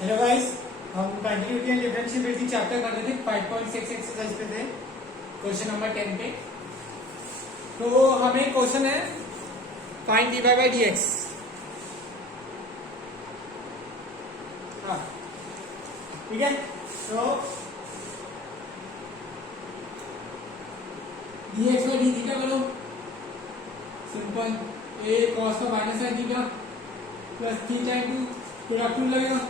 Hello guys, हम continuity and differentiability chapter कर रहे थे। 5.6 एक्सरसाइज पे थे, क्वेश्चन नंबर 10 पे। तो हमें क्वेश्चन है फाइंड dy बाय dx। हाँ, ठीक है। तो dx बाय डी थीटा करो, सिंपल। a cos का minus sine theta plus theta into product rule लगेगा,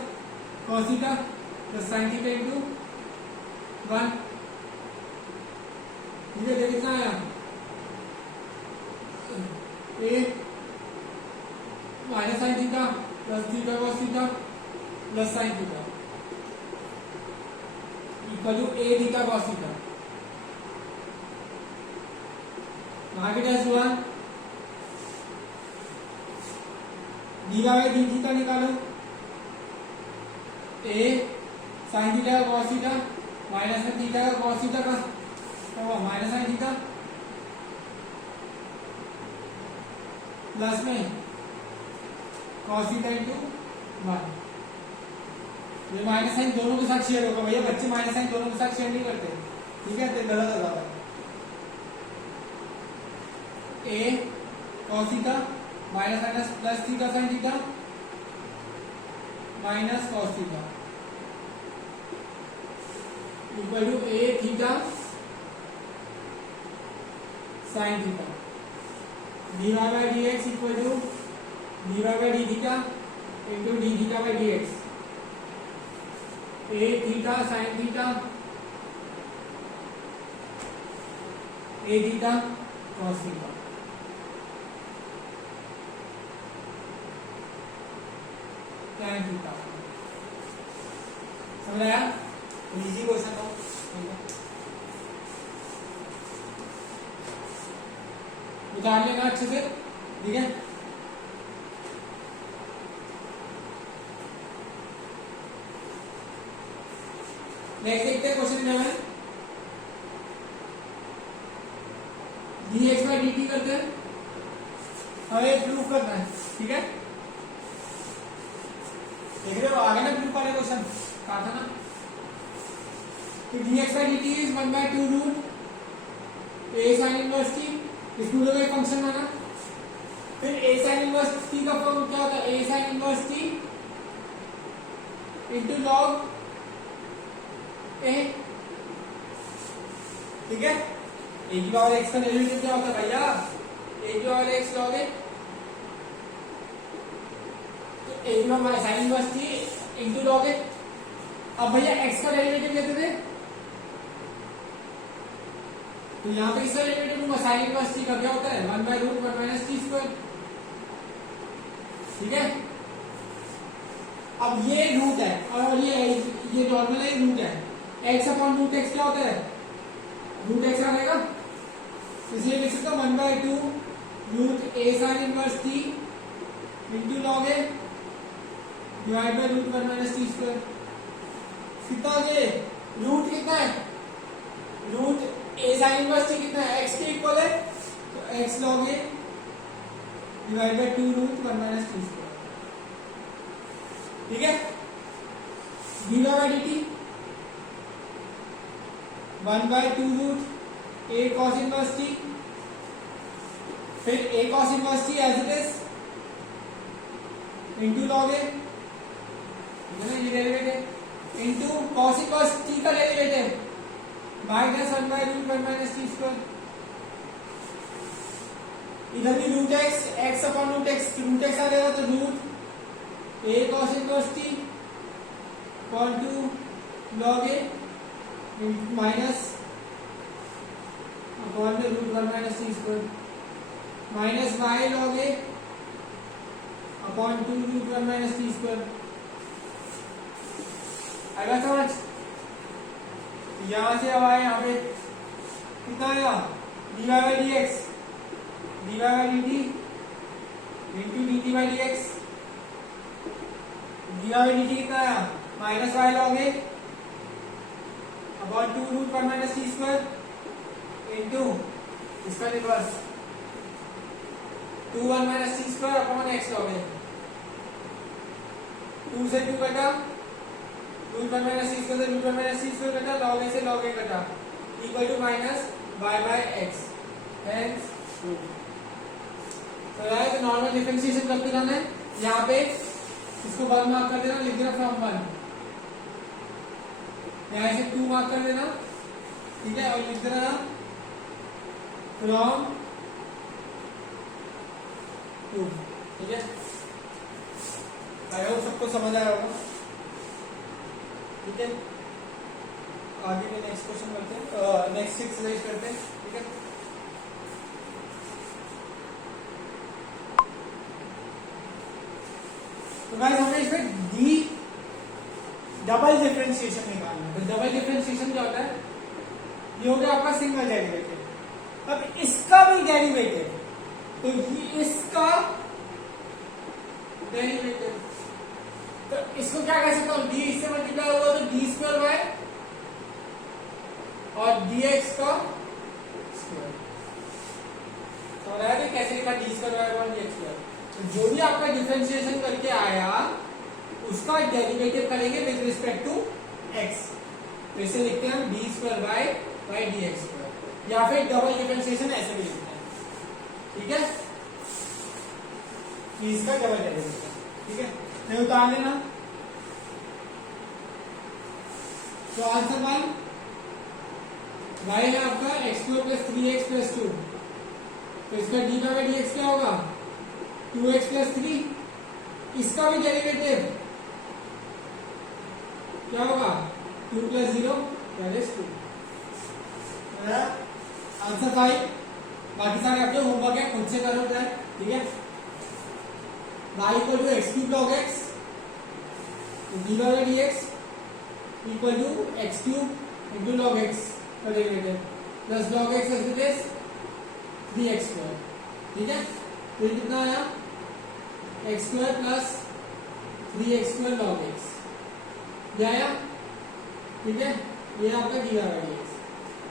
cos theta plus sine theta into 1। ठीक है, देखिए कितना आया, a minus sine theta plus theta cos theta plus sine theta equal to a theta cos theta. आगे test हुआ, d by d theta निकालो, a sine theta का cos theta minus में थीटा का cos थीटा का तो minus sine theta plus में cos theta into 1। ये माइनस साइन दोनों के साथ शेयर होगा भैया, बच्चे माइनस साइन दोनों के साथ शेयर नहीं करते, ठीक है, तो गलत होगा। a cos theta minus minus plus theta sine theta minus cos theta equal to a theta sine theta. dy by dx equal to dy by d theta into d theta by dx। a theta sine theta a theta cos theta. tan theta. समझ आया? Easy question हो, उतार लेना अच्छे से, ठीक है। Next देखते हैं क्वेश्चन 11। dx बाय dt करते हैं, हमें प्रूफ करना है, ठीक है। देख रहे हो आगे ना प्रूफ वाले क्वेश्चन कहा था ना कि dx by dt is 1/2 root a sin inverse t। इस पूरे का एक फंक्शन बना, फिर a sin इनवर्स t का फॉर्म क्या होता है, a sin inverse t into log a, ठीक है। a की पावर x का डेरिवेटिव क्या होता है भैया, a की पावर x log a, तो a की power sin inverse t into log a। अब भैया x का डेरिवेटिव लेते थे, तो यहाँ पे इसका डेरिवेटिव लूंगा, साइन इनवर्स t का क्या होता है 1/√1 माइनस t स्क्वायर, ठीक है। अब ये रूट है और ये नॉर्मल है, रूट है, x अपॉन रूट x क्या होता है, रूट x आ जाएगा, इसलिए लिख सकता हूं 1/2 root a sine inverse t into log a divide by √1 minus t square. कितना हो गया, रूट कितना है, root a sine inverse t कितना है, x के इक्वल है, तो x log a divide by 2 √1 minus t square, ठीक है। dy by dt 1/2 root a cos inverse t, फिर a cos inverse t as it is into log a, ये derivative into cos inverse t का derivative minus 1/√1 minus t square. इधर भी root x upon root x आ जाएगा, तो root a cos inverse t equal to log a minus upon में √1 minus t square minus y log a upon 2 √1 minus t square. आएगा समझ? यहां से अब आए, यहाँ पे कितना आया, dy by dx dy by dt into dt by dx, dy by dt कितना आया minus y log a upon 2 √1 minus t square into इसका inverse 2 1 minus t square upon x log a। 2 से 2 कटा root one minus c square से root one minus c square कटा, log a से log a कटा, equal to minus y by x, hence तो यार तो नॉर्मल डिफरेंशिएशन करते जाना है। यहाँ पे इसको 1 मार्क कर देना, लिख देना फ्रॉम 1, यहाँ से 2 मार्क कर देना, ठीक है, और लिख देना फ्रॉम 2, ठीक है। आई होप सबको समझ आ रहा होगा, ठीक है। आगे के नेक्स्ट क्वेश्चन करते हैं, नेक्स्ट एक्सरसाइज करते हैं, ठीक है। तो गाइस हमें इसमें डी डबल डिफरेंशिएशन निकालना है। तो डबल डिफरेंशिएशन क्या होता है, ये हो गया आपका सिंगल डेरिवेटिव। अब इसका भी डेरिवेटिव, तो ये इसका डेरिवेटिव, तो इसको क्या कह सकता हूं, डी इससे मल्टीप्लाई होगा तो डी स्क्वायर बाय और dx का स्क्वायर। तो रहा है कैसे लिखा, डी स्क्वायर बाय और dx स्क्वायर। तो जो भी आपका डिफरेंशिएशन करके आया उसका डेरिवेटिव करेंगे विद रिस्पेक्ट टू x। तो इसे लिखते हैं D square by dx square, या फिर डबल डिफरेंशिएशन ऐसे भी लिखते हैं, ठीक है। इसका डबल डेरिवेटिव, ठीक है, नहीं उतार लेना। तो आंसर 1 y है आपका x square plus 3x plus 2, तो इसका डी बाय dx क्या होगा, 2x प्लस 3, इसका भी डेरिवेटिव क्या होगा, 2 प्लस 0 दैट इज 2। आंसर 5। बाकी सारे आपके होमवर्क है, खुद से करो ट्राई, ठीक है। y equal to x cube log x, d by dx equal to x cube into log x का derivative plus log x as it is 3x square, ठीक है। तो कितना आया, x square plus 3x square log x, ये आया, ठीक है। ये आपका डी बाय dx।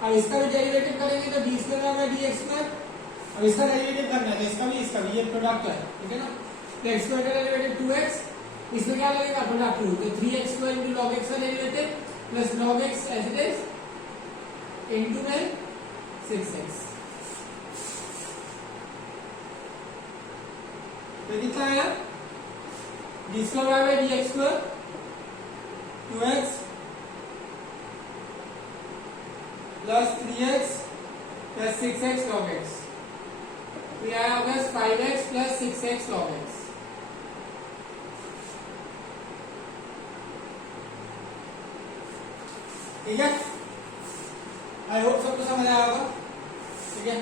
अब इसका भी डेरिवेटिव करेंगे तो D square by dx square, अब इसका डेरिवेटिव करना है तो इसका भी इसका भी, ये प्रोडक्ट है, ठीक है ना। तो x स्क्वायर का डेरिवेटिव 2x, इसमें क्या लगेगा प्रोडक्ट 2, तो 3x square into log x का derivative plus log x as it is into में 6x। तो कितना आया, d square by dx square 2x plus 3x plus 6x log x, तो यह आया होगा 5x plus 6x log x, ठीक है। आई होप सबको समझ आया होगा, ठीक है।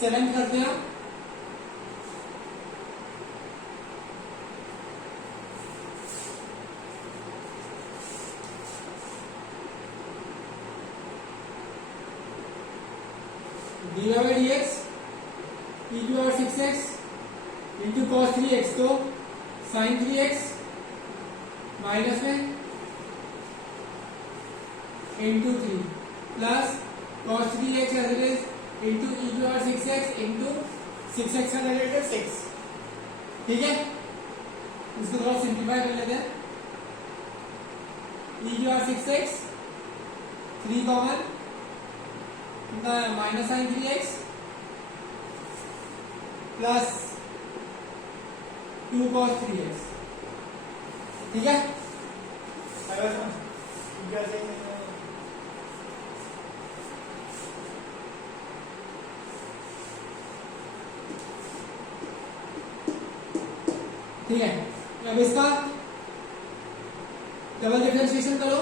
7 करते हैं, d by dx e to power 6x into cos 3x, तो sin 3x माइनस में into 3 plus cos 3x as it is into e to power 6x into 6x का डेरिवेटिव 6, ठीक है। इसको थोड़ा सिंप्लीफाई कर लेते हैं, e to power 6x 3 common, कितना है minus sine 3x plus 2 cos 3x, ठीक है। ठीक है, अब इसका डबल डिफरेंशिएशन करो,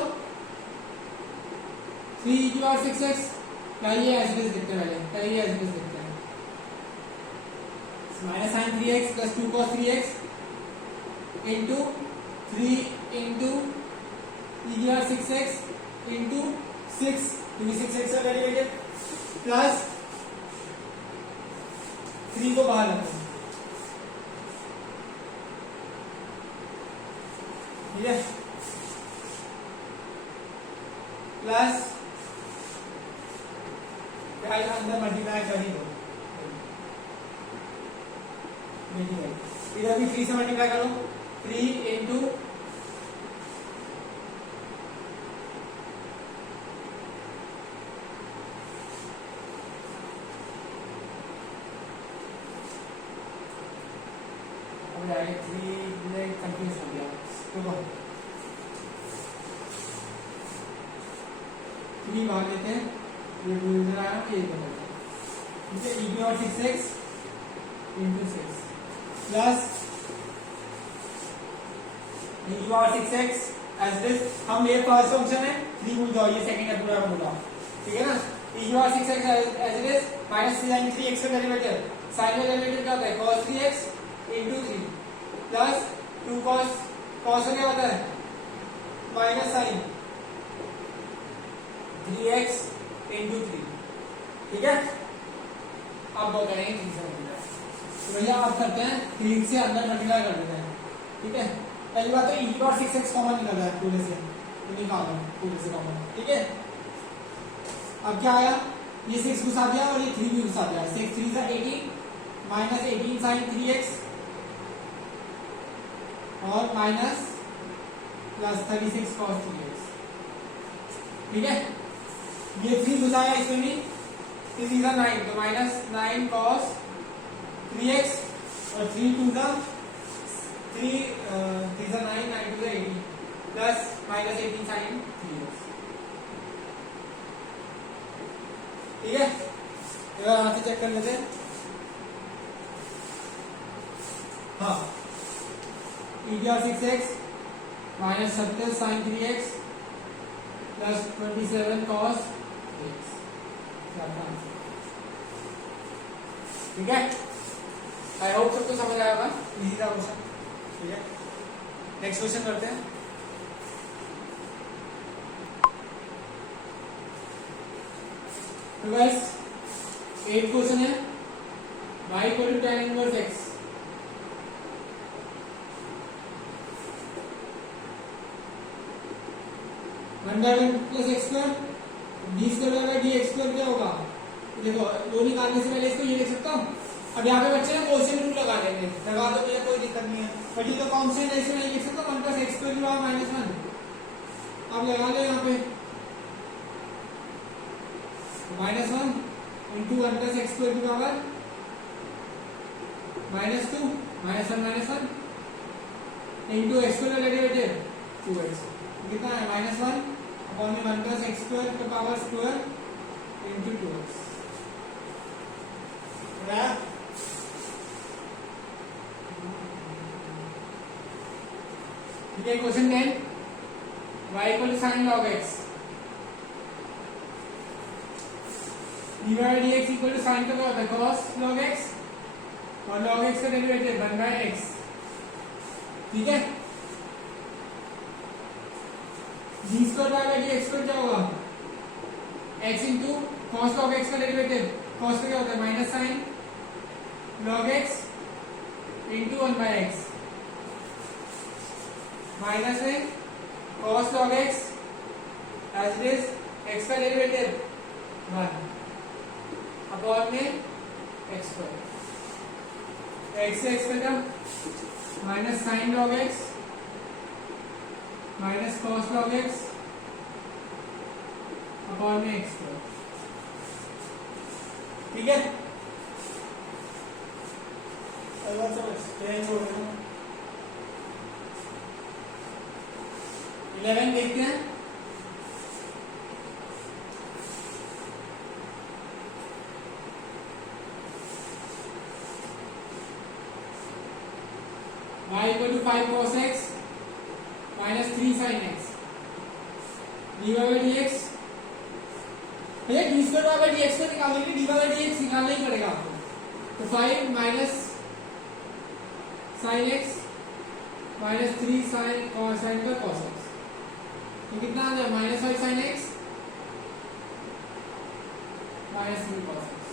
3 की पावर 6x, पहले एज इट इज लिखते हैं, पहले एज इट इज लिखते हैं, minus sine 3x plus 2 cos 3x into 3 into e की पावर 6x इंटू 6, क्योंकि 6x का डेरिवेटिव प्लस 3 को बाहर रखो, ठीक है, प्लस अंदर मल्टीप्लाई कर ही दो, इधर भी 3 से मल्टीप्लाई करो, 3 इंटू 3 बाहर लेते हैं, ये 2 इधर आया, ये इधर आया, ठीक है। e और 6x इंटू 6 प्लस e और 6x एज दिस। हम ये फर्स्ट फंक्शन है, 3 भूल जाओ, ये सेकंड है पूरा का पूरा, ठीक है ना। e और 6x as this minus sin 3x का डेरिवेटिव, sin का डेरिवेटिव क्या होता है cos 3x into 3 plus 2 cos, cos का क्या होता है माइनस sin 3x इंटू 3, ठीक है। अब वो करेंगे 3 से मल्टीप्लाई, तो भैया आप करते हैं 3 से अंदर मल्टीप्लाई कर देते हैं, ठीक है। पहली बात तो e और 6x कॉमन निकल रहा है पूरे से, तो निकालो पूरे से कॉमन, ठीक है। अब क्या आया, ये 6 घुसा दिया और ये 3 भी घुसा दिया, 6 3 सा 18 माइनस 18 sin 3x और माइनस प्लस 36 cos 3x, ठीक है। ये 3 घुसाया इसमें भी, 3 सा 9, तो माइनस 9 cos 3x और 3 2 सा 3 सा 9, 9 2 सा 18 प्लस माइनस 18 sin 3x, ठीक है। यहाँ से चेक कर लेते हैं, हाँ e और 6x minus 27 sin 3x plus 27 cos 3x, ठीक है। आई होप सबको समझ आया होगा, इजी था क्वेश्चन, ठीक है। नेक्स्ट क्वेश्चन करते हैं। तो गाइस 8 क्वेश्चन है, y equal to tan inverse x, one by one plus x square d square by d x square क्या होगा, देखो दो निकालने से पहले इसको ये लिख सकता हूँ। अब यहाँ पे बच्चे ना क्वेश्चन रूल लगा देंगे, लगा दो भैया कोई दिक्कत नहीं है, बट ये तो कांस्टेंट है इसमें नहीं लिख सकता, 1 प्लस एक्स स्क्वायर की पावर माइनस 1, अब लगा लो यहाँ पे minus 1 into 1 plus x square की power minus 2 minus 1 into x square का डेरिवेटिव 2x, कितना है माइनस 1 अपॉन में 1 प्लस एक्स स्क्वायर का पावर स्क्वायर इंटू 2x, ठीक है। Question 10, y equal to sin log x, dy by dx equal to sin का क्या होता है cos log x और log x का डेरिवेटिव 1 बाय x, ठीक है। d square by dx square क्या होगा x into cos log x का डेरिवेटिव, cos का क्या होता है minus sin log x into 1 by x, minus है cos log x as it is x का डेरिवेटिव 1 अपॉन में x स्क्वायर, x से x का minus sin log x minus cos log x upon में x स्क्वायर, ठीक है। Change हो गया 11 देखते हैं। y equal to 5 cos x minus 3 sin x dy by dx, भैया डी स्क्वायर बाई dx को निकालने के लिए dy बाई dx निकालना ही पड़ेगा आपको, तो 5 minus sin x minus 3 sin का cos x, तो कितना आ जाए minus 5 sin x minus 3 cos x,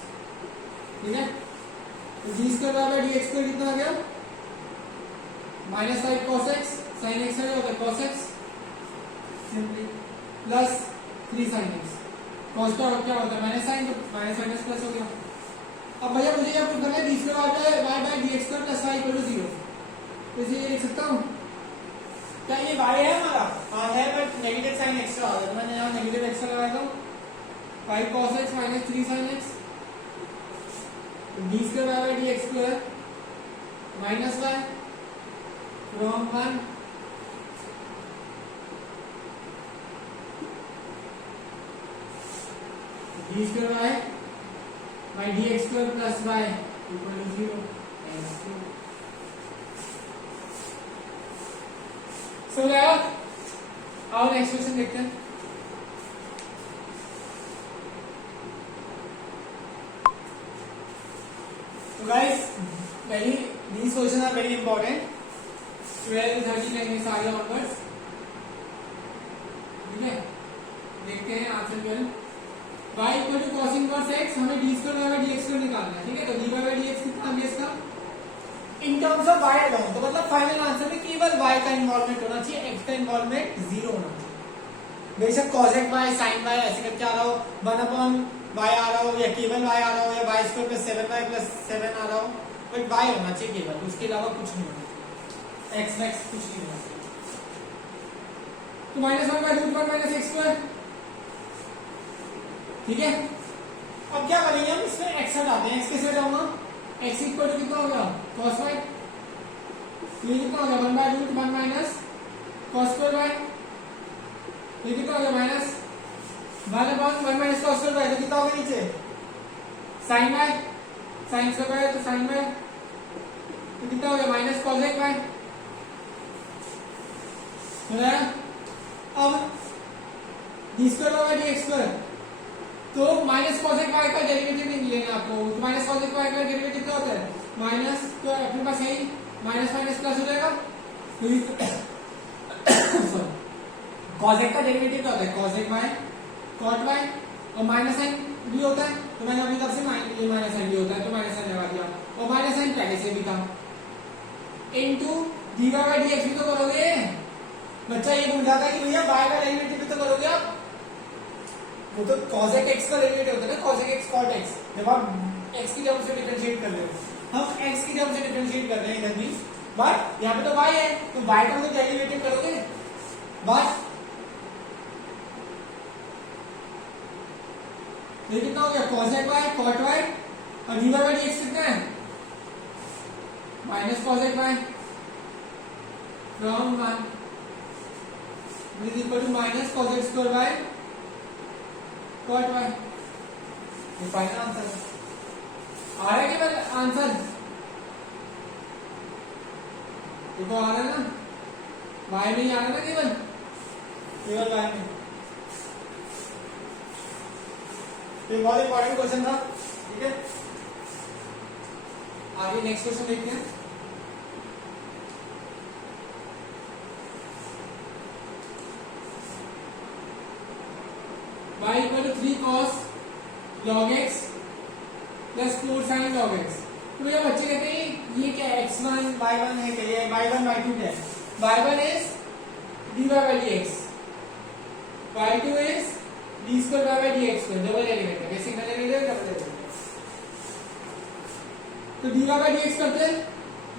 ठीक है। तो D square by d x square कितना आ गया minus 5 cos x sin x क्या होता है cos x simply plus 3 sin x, cos का क्या होता है माइनस साइन, तो माइनस माइनस प्लस हो गया। अब भैया मुझे क्या प्रूव करना है d square by d x square plus y equal to 0, तो इसे लिख सकता हूँ, क्या ये y है हमारा, हाँ है, बट नेगेटिव साइन एक्स्ट्रा आ गया, मैंने यहाँ नेगेटिव एक्स्ट्रा लगाया था 5 cos x minus 3 sin x, d square by d x square minus y from 1 to d square y by d x square plus y equal to 0। सो गया। और next question देखते हैं। तो guys very these questions are very important। 12 13 line से आगे onwards, ठीक है। देखते हैं answer 12। y equal to cos inverse x, हमें d square by dx square निकालना है, ठीक है। तो dy बाय dx कितना बेस का in terms of y alone, तो मतलब फाइनल आंसर में केवल y का इन्वॉल्वमेंट होना चाहिए, x का इन्वॉल्वमेंट 0 होना चाहिए। बेशक cos x y sin y ऐसे करके आ रहा हो, 1/y आ रहा हो, या केवल y आ रहा हो, या y square plus 7y plus 7 आ रहा हो, बट y होना चाहिए केवल, उसके अलावा कुछ नहीं होना चाहिए, x मैक्स कुछ नहीं होना चाहिए। तो -1/√1 माइनस x स्क्वायर, ठीक है। अब क्या करेंगे हम, इसमें x हटाते हैं, x कैसे हटाऊंगा, x इक्वल टू कितना हो गया cos y, ये कितना हो गया 1/√1 माइनस cos स्क्वायर y, ये कितना हो गया minus 1/1 minus cos square y, तो कितना हो गया नीचे sin y, sin स्क्वायर तो sin y, तो कितना हो गया माइनस cos y। अब D square by d x square, तो माइनस cos y का डेरिवेटिव नहीं लेना आपको, तो माइनस cos y का डेरिवेटिव क्या होता है माइनस, तो अपने पास यही माइनस माइनस प्लस हो जाएगा। सॉरी cos x का डेरिवेटिव क्या होता है cos x y cot y, और माइनस साइन भी होता है, तो मैंने अपनी तरफ से माइनस साइन भी होता है तो माइनस साइन लगा दिया, और माइनस साइन पहले से भी था। इनटू dy बाय dx भी तो करोगे, बच्चा ये भूल जाता है कि भैया y का डेरिवेटिव भी तो करोगे आप, वो तो cos x का डेरिवेटिव होता है ना, cos x cot x, जब आप x की टर्म से डिफरेंशिएट कर रहे हो, हम x की टर्म से डिफरेंशिएट कर रहे हैं इधर भी, बट यहाँ पे तो y है, तो y का तो डेरिवेटिव करोगे, बट ये कितना हो गया cos y cot y, और dy बाय dx कितना है minus cos y from 1 is equal to minus cos x square by cot y। ये फाइनल आंसर है। आ रहा है केवल आंसर, देखो आ रहा है ना, y में ही आ रहा है ना केवल केवल y में। ये बहुत इंपॉर्टेंट क्वेश्चन था, ठीक है। आगे नेक्स्ट क्वेश्चन देखते हैं। y equal to 3 cos log x plus 4 sin log x। तो भैया बच्चे कहते हैं ये क्या है x1 y1 है, क्या ये y1 y2 क्या है, y1 is dy by dx, y2 is d square by dx square, double derivative, basic derivative double derivative. तो dy by dx करते हैं,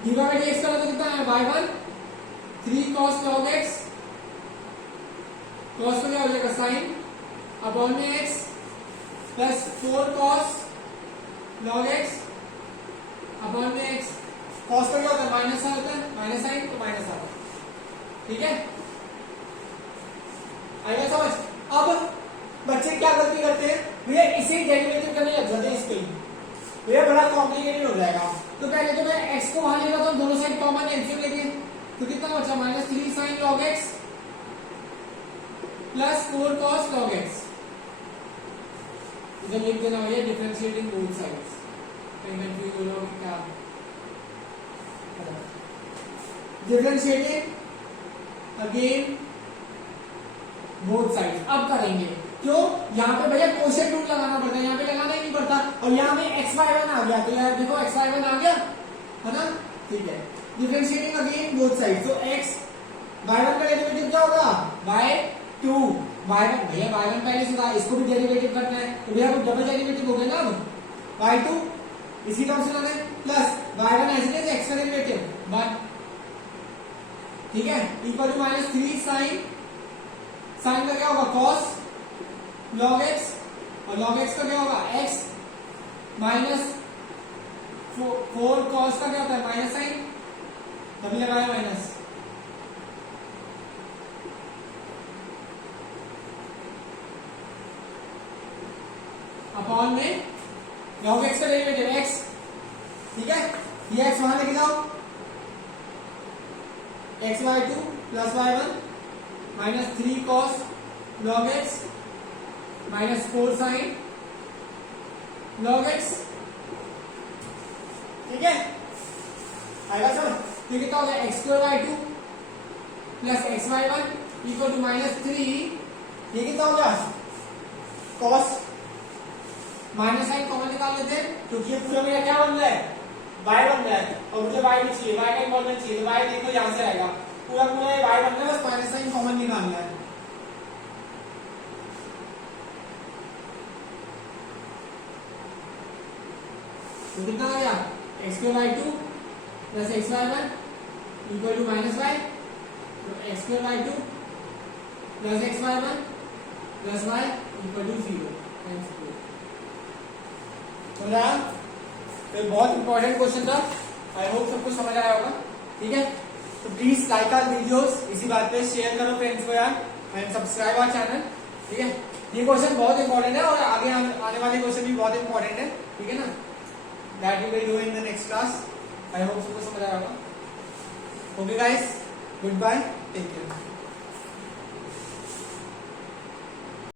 dy by dx का मतलब कितना है y1 3 cos log x, cos का क्या हो जाएगा sin अपॉन में x plus 4 cos log x upon में x, cos का क्या होता है माइनस होता है, माइनस साइन तो माइनस आता है, ठीक है। आएगा समझ। अब बच्चे क्या गलती करते हैं भैया, इसी डेरिवेटिव करने लग जाते हैं इसके लिए, भैया बड़ा कॉम्प्लिकेटेड हो जाएगा। तो पहले तो मैं x को वहां लेगा तो दोनों साइड कॉमन एलसीएम लेंगे, तो कितना बचा minus 3 sin log x plus 4 cos log x, इधर लिख देना भैया डिफरेंशिएटिंग बोथ साइड्स, कंफ्यूज हो रहा क्या, डिफरेंशिएटिंग अगेन बोथ साइड्स। अब करेंगे क्यों, यहाँ पे भैया कोशेंट रूल लगाना पड़ता है, यहाँ पे लगाना ही नहीं पड़ता, और यहाँ में xy1 आ गया, तो यार देखो xy1 आ गया है ना, ठीक है। डिफरेंशिएटिंग अगेन बोथ साइड्स, तो x y1 का डेरिवेटिव क्या होगा y2, y1 भैया y1 पहले से था, इसको भी डेरिवेटिव करना है, तो भैया डबल डेरिवेटिव हो गया ना, अब y2 इसी टर्म से लाना है, plus y1 as it is x का डेरिवेटिव 1, ठीक है, इक्वल टू माइनस 3 साइन का क्या होगा cos log x, और log x का क्या होगा x माइनस 4 cos का क्या होता है माइनस साइन, तभी लगाया माइनस, में log x का डेरिवेटिव x, ठीक है, ये x वहां लेके जाओ, x by 2 plus y1 minus 3 cos log x minus 4 sin log x, ठीक है, आएगा सर। तो कितना हो गया x square by 2 plus x y one equal to minus 3, ये कितना हो गया cos, माइनस साइन कॉमन निकाल लेते हैं क्योंकि ये पूरा मेरा क्या बन रहा है y बन रहा है और मुझे y भी चाहिए, y का इन्वॉल्वमेंट चाहिए, तो y देखो यहां से आएगा, पूरा पूरा y बन रहा है, बस माइनस साइन कॉमन निकालना है। तो कितना आ गया x square by 2 plus x y one equal to minus y, तो x square by 2 plus x y one plus y equal to 0। तो बहुत इंपॉर्टेंट क्वेश्चन था, आई होप सबको समझ आया होगा, ठीक है। तो प्लीज लाइक आवर वीडियोस, इसी बात पे शेयर करो फ्रेंड्स को यार, एंड सब्सक्राइब आवर चैनल, ठीक है। ये क्वेश्चन बहुत इंपॉर्टेंट है और आगे आने वाले क्वेश्चन भी बहुत इंपॉर्टेंट है, ठीक है ना, that we will do in the next class. I hope सबको समझ आया होगा। Okay guys, good bye, take care.